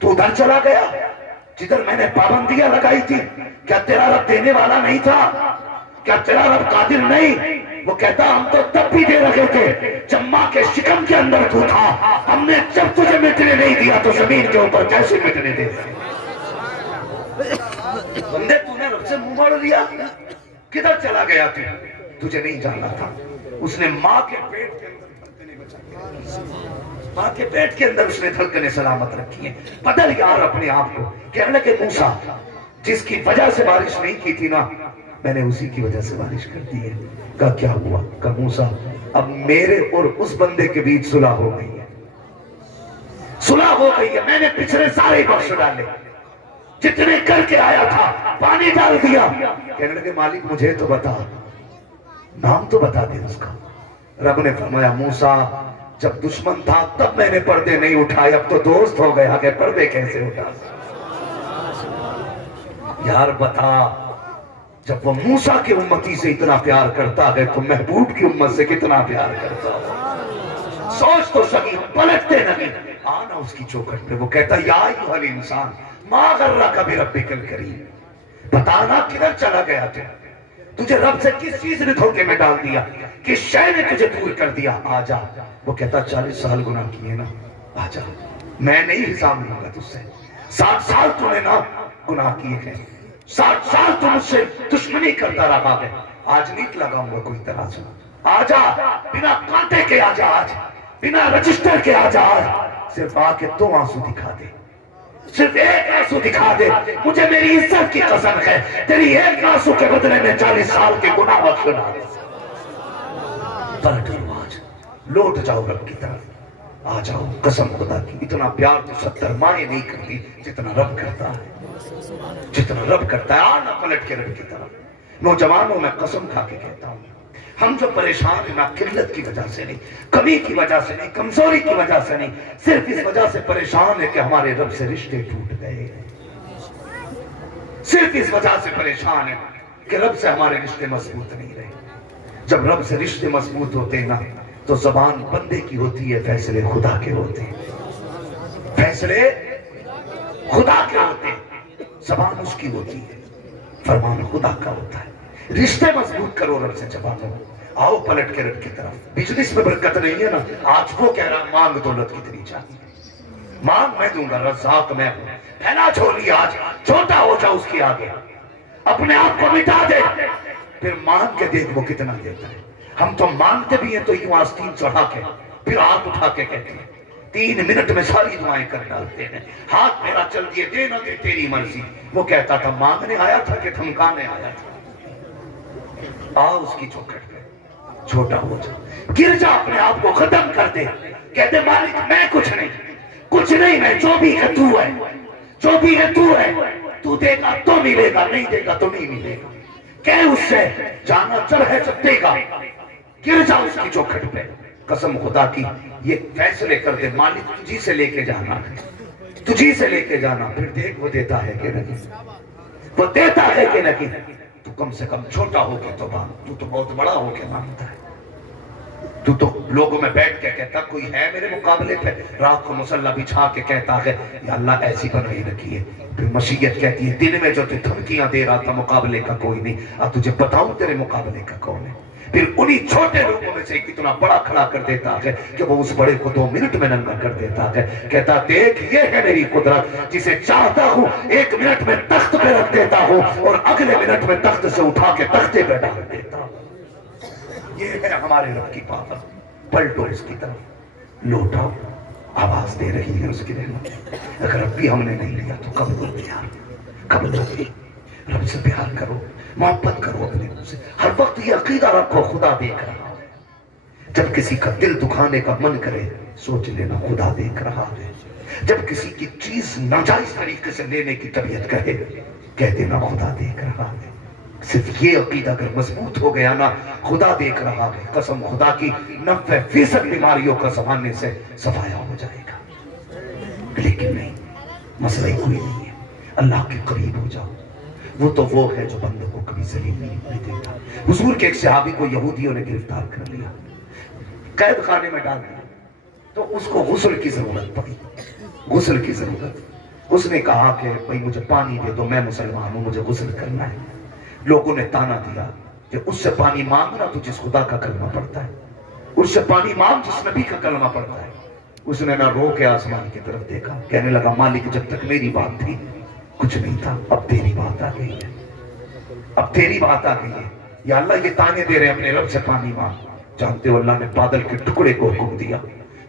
تو ادھر چلا گیا جدھر میں نے پابندیاں لگائی تھی. کیا تیرا رب دینے والا نہیں تھا؟ کیا تیرا رب قادر نہیں؟ وہ کہتا ہم تو تب بھی دے رہے تھے جب ماں کے شکم کے اندر تو تھا. ہم نے جب تجھے مٹنے نہیں دیا تو زمین کے اوپر کیسے مٹنے دے؟ بندے تو نے رب سے منہ موڑ لیا. کدھر چلا گیا تو تجھے نہیں جاننا تھا. اس نے ماں کے پیٹ کے اندر دھڑکنیں بچا، ماں کے پیٹ کے اندر اس نے دھڑکنیں سلامت رکھی ہیں. بدل یار اپنے آپ کو. کہنے لگے موسیٰ جس کی وجہ سے بارش نہیں کی تھی نا میں نے اسی کی وجہ سے بارش کر دی ہے. کہا کیا ہوا؟ کہا موسیٰ اب میرے اور اس بندے کے بیچ صلح ہو گئی ہے. صلح ہو گئی ہے. میں نے پچھلے سارے بخش ڈالے، جتنے کر کے آیا تھا پانی ڈال دیا. کہنے لگے مالک مجھے تو بتا، نام تو بتا دے اس کا. رب نے فرمایا موسیٰ جب دشمن تھا تب میں نے پردے نہیں اٹھائے، اب تو دوست ہو گیا کہ پردے کیسے اٹھا. یار بتا جب وہ موسیٰ کی امتی سے اتنا پیار کرتا ہے تو محبوب کی امت سے کتنا پیار کرتا ہے. سوچ تو سکی، پلٹتے نہیں. آنا اس کی چوکھٹ پہ. وہ کہتا یا ایھا الانسان ما غرک بربک الکریم. بتانا کدھر چلا گیا تجھے رب سے کس چیز نے دھوکے میں ڈال دیا، کس شے نے تجھے دور کر دیا. آ جا. وہ کہتا 40 سال گناہ کیے نا، آ جا میں نہیں حساب لوں گا تجھ سے. 60 سال تو نے نا گناہ کیے ہیں، 60 سال تو مجھ سے دشمنی کرتا رہا ہے. آج نہیں لگاؤں گا کوئی ترازو. آ جا بنا کانٹے کے، آ جا آج بنا رجسٹر کے، آ جا آج. صرف آ کے 2 آنسو دکھا دے، صرف 1 آنسو دکھا دے. مجھے میری عزت کی قسم ہے تیری 1 آنسو کے بدلے میں 40 سال کے گناہ بخشنا. پلٹ لو آج، لوٹ جاؤ رب کی طرف. آ جاؤ. قسم خدا کی اتنا پیار تو 70 مائیں نہیں کرتی جتنا رب کرتا ہے، جتنا رب کرتا ہے. آنا پلٹ کے رب کی طرف. نوجوانوں میں قسم کھا کے کہتا ہوں ہم جو پریشان ہیں نہ قلت کی وجہ سے نہیں، کمی کی وجہ سے نہیں، کمزوری کی وجہ سے نہیں، صرف اس وجہ سے پریشان ہے کہ ہمارے رب سے رشتے ٹوٹ گئے. صرف اس وجہ سے پریشان ہے کہ رب سے ہمارے رشتے مضبوط نہیں رہے. جب رب سے رشتے مضبوط ہوتے ہیں نا تو زبان بندے کی ہوتی ہے، فیصلے خدا کے ہوتے ہیں. فیصلے خدا کے ہوتے ہیں، زبان اس کی ہوتی ہے، فرمان خدا کا ہوتا ہے. رشتے مضبوط کرو رب سے. جوانوں آؤ پلٹ کے رب کی طرف. بزنس میں برکت نہیں ہے نا، آج وہ کہہ رہا مانگ دولت کتنی چاہیے، مانگ میں دوں گا، رزاق میں ہوں. پھیلا چھوڑی آج، چھوٹا ہو جا اس کے آگے، اپنے آپ کو مٹا دے، پھر مانگ کے دیکھ وہ کتنا دیتا ہے. ہم تو مانگتے بھی ہیں تو یوں آستین چڑھا کے پھر ہاتھ اٹھا کے کہتے ہیں 3 منٹ میں ساری دعائیں کر ڈالتے ہیں. ہاتھ میرا چل دیے، دے نہ دے تیری مرضی. وہ کہتا تھا مانگنے آیا تھا کہ دھمکانے آیا تھا. آ اس کی چوکھٹ پہ، چھوٹا ہو جا، گر جا، اپنے آپ کو ختم کر دے. کہتے مالک میں کچھ نہیں، کچھ نہیں، میں جو بھی ہے تو ہے، جو بھی ہے تو ہے. تو دے گا تو ملے گا، نہیں دے گا تو نہیں ملے گا. کہ اس سے جانا چل ہے جب دے گا. گر جا اس کی چوکھٹ پہ. قسم خدا کی یہ فیصلے کر دے مالک تجھی سے لے کے جانا ہے، تجھی سے لے کے جانا. پھر دیکھ وہ دیتا ہے کہ نہیں، وہ دیتا ہے کہ نہیں. تو کم سے کم چھوٹا ہو کے تو مانگ. تو بہت بڑا ہو کے مانگتا ہے. تو لوگوں میں بیٹھ کے کہتا کوئی ہے میرے مقابلے پہ. رات کو مصلی بچھا کے کہتا ہے یا اللہ ایسی بنائی رکھی ہے. پھر مشیت کہتی ہے دن میں جو تو دھمکیاں دے رہا تھا مقابلے کا کوئی نہیں، اب تجھے بتاؤں تیرے مقابلے کا کون ہے. پھر انہی چھوٹے لوگوں میں سے ایک اتنا بڑا کھڑا کر دیتا ہے کہ وہ اس بڑے کو 2 منٹ میں ننگا کر دیتا ہے. کہتا دیکھ یہ ہے میری قدرت، جسے چاہتا ہوں 1 منٹ میں تخت پہ رکھ دیتا ہوں اور اگلے منٹ میں تخت سے اٹھا کے تختے پہ ڈال دیتا ہوں. یہ ہے ہمارے رب کی پاور. پلٹو اس کی طرف، لوٹاؤ. آواز دے رہی ہے اس کی رحمت. اگر اب بھی ہم نے نہیں لیا تو کب لو پیار، کب لو. رب سے پیار کرو، محبت کرو اپنے رب سے. ہر وقت یہ عقیدہ رکھو خدا دیکھ رہا ہے. جب کسی کا دل دکھانے کا من کرے سوچ لینا خدا دیکھ رہا ہے. جب کسی کی چیز ناجائز طریقے سے لینے کی طبیعت کرے کہہ دینا خدا دیکھ رہا ہے. صرف یہ عقیدہ اگر مضبوط ہو گیا نا خدا دیکھ رہا ہے، قسم خدا کی 90% بیماریوں کا زمانے سے صفایا ہو جائے گا. لیکن نہیں، مسئلہ ہی کوئی نہیں ہے. اللہ کے قریب ہو جاؤ. وہ تو وہ ہے جو بندوں کو کبھی ذلیل نہیں ہونے دیتا. حضور کے ایک صحابی کو یہودیوں نے گرفتار کر لیا، قید خانے میں ڈال دیا. تو اس کو غسل کی ضرورت پڑی، غسل کی ضرورت. اس نے کہا کہ بھئی مجھے پانی دے دو، میں مسلمان ہوں، مجھے غسل کرنا ہے۔ لوگوں نے تانا دیا کہ اس سے پانی مانگنا تو جس خدا کا کلمہ پڑتا ہے، اس سے پانی مانگ جس نبی کا کلمہ پڑتا ہے۔ اس نے نہ رو کے آسمان کی طرف دیکھا، کہنے لگا مالک جب تک میری بات تھی کچھ نہیں تھا، اب تیری بات آ گئی ہے، اب تیری بات آ گئی ہے۔ یا اللہ یہ تانے دے رہے اپنے رب سے پانی مانگ۔ جانتے ہو اللہ نے بادل کے ٹکڑے کو حکم دیا،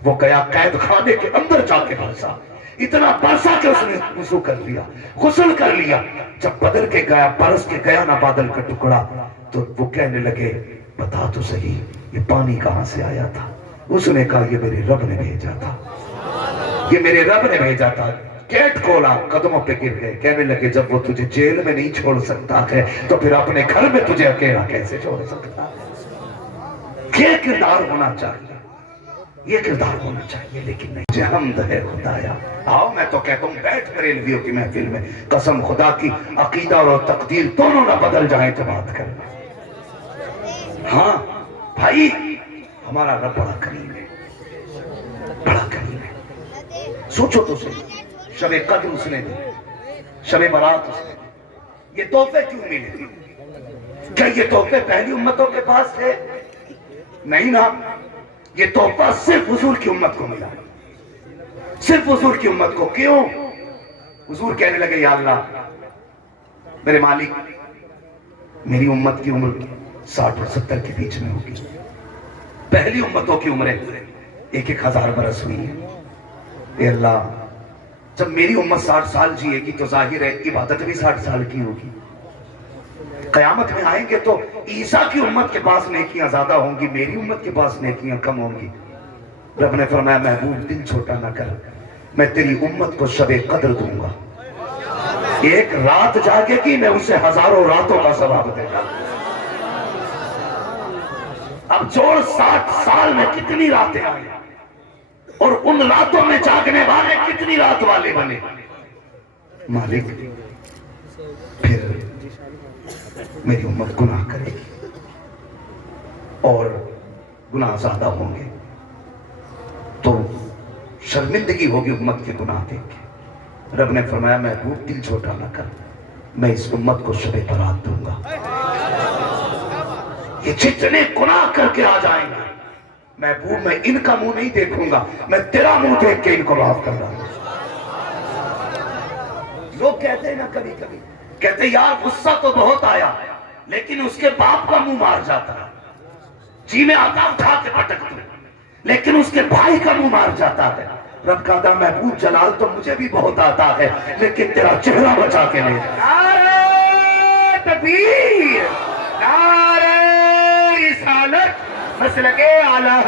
وہ گیا قید خانے کے اندر جا کے برسا، اتنا برسا کہ اس نے وضو کر لیا، غسل کر لیا۔ جب بدل کے گیا، برس کے گیا نا بادل کا ٹکڑا، تو وہ کہنے لگے بتا تو صحیح یہ پانی کہاں سے آیا تھا؟ اس نے کہا یہ میرے رب نے بھیجا تھا، یہ میرے رب نے بھیجا تھا۔ گیٹ کھولا، قدموں پہ گر گئے، کہنے لگے جب وہ تجھے جیل میں نہیں چھوڑ سکتا ہے تو پھر اپنے گھر میں تجھے اکیلا کیسے چھوڑ سکتا ہے؟ یہ کردار ہونا چاہیے، یہ کردار ہونا چاہیے، لیکن نہیں۔ مجھے حمد ہے خدایا۔ آؤ میں تو کہتا ہوں بیٹھ بریلویوں کی محفل میں، قسم خدا کی عقیدہ اور تقدیر دونوں نہ بدل جائیں تو بات کرنا۔ ہاں بھائی ہمارا رب بڑا کریم ہے، بڑا کریم ہے۔ سوچو تو صحیح، شب قدر اس نے دی، شب برات اس نے دی، یہ تحفے کیوں ملے؟ کیا یہ تحفے پہلی امتوں کے پاس تھے؟ نہیں نا، یہ تحفہ صرف حضور کی امت کو ملا، صرف حضور کی امت کو۔ کیوں؟ حضور کہنے لگے یا اللہ میرے مالک میری امت کی عمر 60 اور 70 کے بیچ میں ہوگی، پہلی امتوں کی عمریں 1000 برس ہوئی ہیں۔ اے اللہ جب میری امت 60 سال جیے گی تو ظاہر ہے عبادت بھی 60 سال کی ہوگی۔ قیامت میں آئیں گے تو عیسیٰ کی امت کے پاس نیکیاں زیادہ ہوں گی، میری امت کے پاس نیکیاں کم ہوں گی۔ رب نے فرمایا محبوب دل چھوٹا نہ کر، میں تیری امت کو شب قدر دوں گا، ایک رات جاگے گی میں اسے ہزاروں راتوں کا ثواب دے گا۔ اب جوڑ 60 سال میں کتنی راتیں آئیں اور ان راتوں میں جاگنے والے کتنی رات والے بنے؟ مالک پھر میری امت گناہ کرے گی اور گناہ زیادہ ہوں گے تو شرمندگی ہوگی امت کے گناہ دیکھ کے۔ رب نے فرمایا محبوب دل چھوٹا نہ کر، میں اس امت کو شب برات دوں گا، یہ جتنے گناہ کر کے آ جائیں گے محبوب میں ان کا منہ نہیں دیکھوں گا، میں تیرا منہ دیکھ کے ان کو معاف کر رہا ہوں۔ لوگ کہتے ہیں نا کبھی کبھی، کہتے ہیں یار غصہ تو بہت آیا لیکن اس کے باپ کا منہ مار جاتا ہے، جی میں آتا اٹھا کے پٹک دوں لیکن اس کے بھائی کا منہ مار جاتا ہے۔ رب کہتا محبوب جلال تو مجھے بھی بہت آتا ہے لیکن تیرا چہرہ بچا کے نہیں۔ نعرہ تکبیر، نعرہ رسالت، مسلک اعلیٰ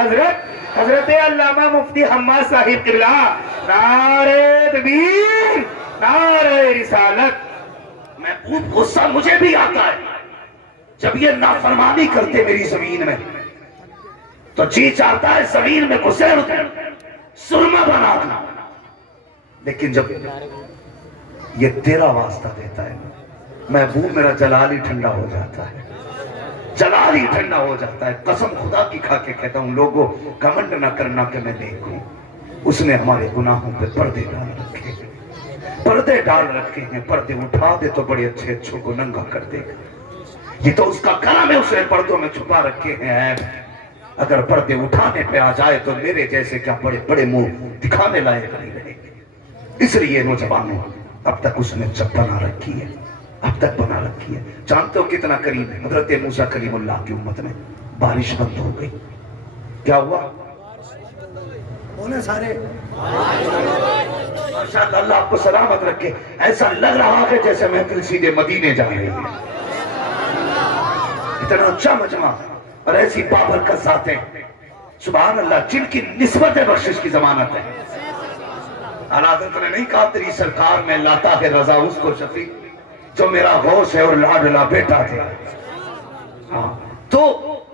حضرت علامہ مفتی حماد صاحب قبلہ، نعرہ تکبیر، نعرہ رسالت۔ محبوب غصہ مجھے بھی آتا ہے جب یہ نافرمانی کرتے میری زمین میں تو جی چاہتا ہے زمین میں گھسیڑ دوں، سرما بنا دوں، لیکن جب یہ تیرا واسطہ دیتا ہے محبوب میرا جلال ہی ٹھنڈا ہو جاتا ہے، جلال ہی ٹھنڈا ہو جاتا ہے۔ قسم خدا کی کھا کے کہتا ہوں لوگوں گھمنڈ نہ کرنا کہ میں دیکھوں، اس نے ہمارے گناہوں پہ پردے ڈال رکھے ہیں، پردے ڈال رکھے ہیں، پردے اٹھا دے تو بڑے اچھے اچھوں کو ننگا کر دے گا۔ یہ تو اس کا کرم ہے، اس نے پردوں میں چھپا رکھے ہیں عیب، اگر پردے اٹھانے پہ آ جائے تو میرے جیسے کیا بڑے بڑے منہ دکھانے لائق نہیں رہے گے۔ اس لیے نوجوانوں اب تک اس نے جب بنا رکھی ہے، اب تک بنا رکھی ہے۔ جانتے ہو کتنا قریب ہے؟ حضرت موسیٰ کلیم اللہ کی امت میں بارش بند ہو گئی، کیا ہوا؟ بولے سارے ماشاءاللہ، اللہ آپ کو سلامت رکھے۔ ایسا لگ رہا ہے جیسے محفل سیدھے مدینے جا رہی ہے، اتنا اچھا مجمع اور ایسی بابرکت ذاتیں سبحان اللہ جن کی نسبت بخشش کی ضمانت ہے۔ اعلیٰ حضرت نے نہیں کہا تیری سرکار میں لاتا ہے رضا اس کو شفیع جو میرا غوث ہے اور لاڈلا بیٹا تھا۔ ہاں تو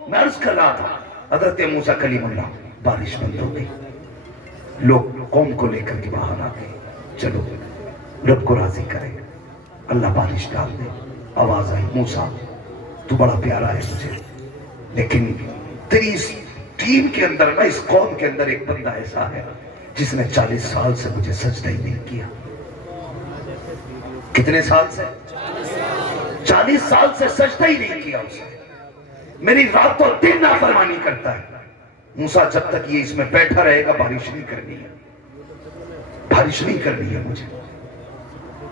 میں عرض کر رہا تھا حضرت موسیٰ کلیم اللہ بارش بند ہو گئی، لوگ قوم کو لے کر کے باہر آ گئے، چلو رب کو راضی کرے، اللہ بارش ڈال دے۔ آواز آئی موسیٰ تو بڑا پیارا ہے مجھے، لیکن تیری اس ٹیم کے اندر نا، اس قوم کے اندر ایک بندہ ایسا ہے جس نے 40 سال سے مجھے سجدہ ہی نہیں کیا، کتنے سال سے؟ 40 سال سے سجدہ ہی نہیں کیا اسے. میری رات و دن نافرمانی کرتا ہے. موسیٰ جب تک یہ اس میں بیٹھا رہے گا بارش نہیں کرنی ہے, بارش نہیں کرنی ہے مجھے.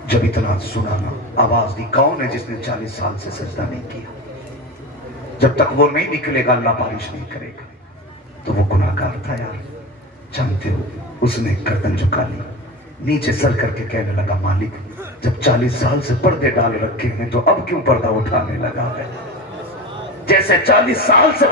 جب اتنا سنا نا, آواز دی, کون ہے جس نے 40 سال سے سجدہ نہیں کیا؟ جب تک وہ نہیں نکلے گا اللہ بارش نہیں کرے گا. تو وہ گناہگار تھا یار. جانتے ہو اس نے گردن جھکا لی, نیچے سر کر کے کہنے لگا, مالک جب 40 سال سے پردے ڈال رکھے ہیں تو اب کیوں پردہ اٹھانے لگا ہے؟ جیسے 40 سال سے